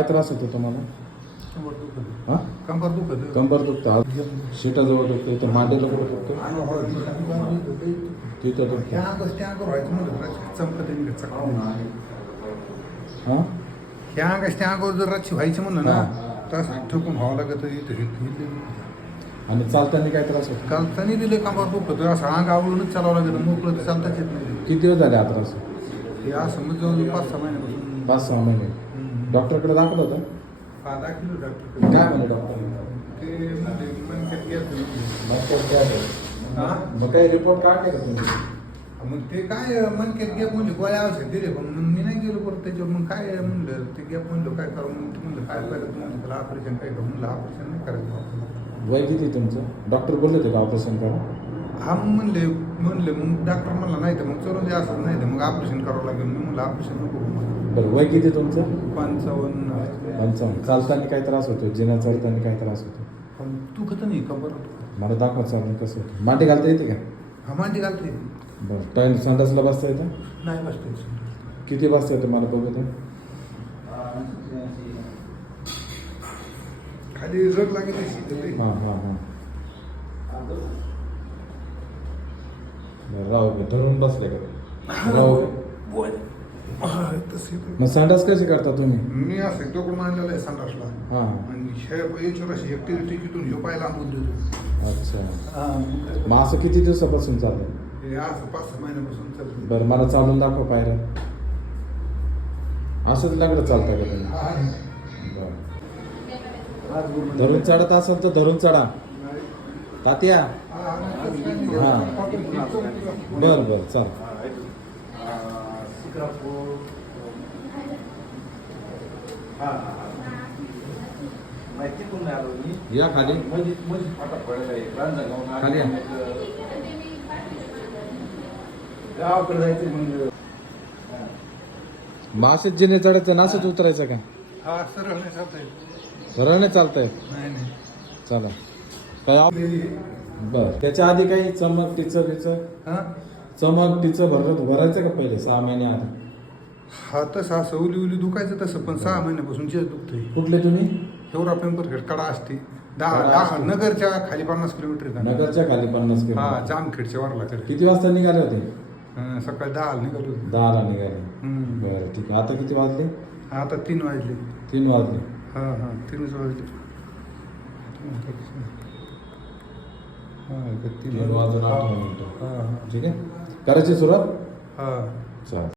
काय त्रास होतो तुम्हाला? कंबर दुखत. हा? कंबर दुखत. कंबर दुखतं. आज शीटाजवळ दुखतं इथं मांडीला कुठं दुखतं तिथं दुखतं अंगावर त्या अंगावर व्हायचं म्हणलं चमकत आहे हां? ह्या त्या अंगावर जर रातची व्हायचं म्हणलं ना. तर असं ठोकून व्हावं लागत आणि चालताना काय त्रास होतो? काल तनी दिले कंबर दुखत. असं अंग आवडूनच चालावं लागत मोकळं तर चालताच येत नाही. किती दिवस झाले हा त्रास? हे असं म्हणजे जवळ पाच सहा महिन्यापासून. पाच सहा महिने. डॉक्टरकडे दाखवलं होतं? हा दाखल डॉक्टर काय म्हणे डॉक्टर? ते म्हणजे मनक्यात घ्यायचं. हा? मग काही रिपोर्ट काढले का तुम्ही? मग ते काय मनक्यात गॅप म्हणजे गोळ्या औषध दिले पण मग मी नाही गेलो परत त्याच्यावर. मग काय म्हणलं ते गॅप म्हणलं काय करू मग ते म्हणलं काय पाहिलं तुम्हाला? त्याला ऑपरेशन काय करू म्हणलं ऑपरेशन नाही करायचं आपल्याला. वय किती तुमचं? डॉक्टर बोलले होते का ऑपरेशन करा? हा मग म्हणले म्हणले मग डॉक्टर म्हणला नाही तर मग चलून दे असं नाही तर मग ऑपरेशन करावं लागेल. मी म्हणलं ऑपरेशन नको करू मला बरं वय किती तुमचं? पंचावन्न. पंचावन्न. चालताना काय त्रास होतो जिना चढताना काय त्रास होतो पण तू खत नाही का बरं मला दाखवा चालून कसं होतं मांडी घालता येते का? हा मांडी घालते. बरं टाईम संडासला बसता येतं? नाही बसते किती बसता येतं मला बघू तर खाली रग लागेल अशी तर ते- हां हां हां. बरं राहू धरून बसले का? राहू. बोल. हा. मग संडास कसे करता तुम्ही मी असं दगड मांडलेला आहे संडासला हां आणि ह्या याच्यावर अशी एकटी तिकीटून ह्यो पाय लांबून देतो अच्छा हा, मग असं किती दिवसापासून चालतं हे असं पाच सहा महिन्यापासून चालतं बरं मला चालून दाखव पायऱ्या असंच लागलं चालतं का तुम्ही हा, बरं आज. धरून चढत असेल तर धरून चढा. तात्या हा, हा. हा. बरं बरं चाल माहिती पण नाही आलो मी. या खाली. मध्ये मध्ये फाटा पडला आहे. रांजणगाव खाली या. गावाकडे जायचं म्हणजे मग असंच जिने चढायचं ना असंच उतरायचं का? हा सरळ नाही चालतंय. सरळ नाही चालतंय? नाही नाही. चला काय आप- बरं. त्याच्या आधी काही चमक टिचं बिचं हा? चमक टिचं भरत भरायचं का पहिले? सहा महिने आधी. हा तसं असं उली उली दुखायचं तसं पण सहा महिन्यापासून जेच दुखतंय. कुठले तुम्ही? एवढा पिंपरखेड कडा असते. दहा कडा दहा असते. नगरच्या खाली पन्नास किलोमीटर आहे का? नगरच्या खाली पन्नास हा किलो जामखेडच्या वरला कडे किती वाजता निघाले होते? हा, सकाळी दहा निघालो दहाला निघाले. हम्म. बरं ठीक आहे. आता किती वाजले? आता तीन वाजले. तीन वाजले. हा हा तीनच वाजले. हा, का तीन तीन वाजून आठ मिनिटं. हा हा. ठीक आहे? करायची सुरुवात? हा. चालेल.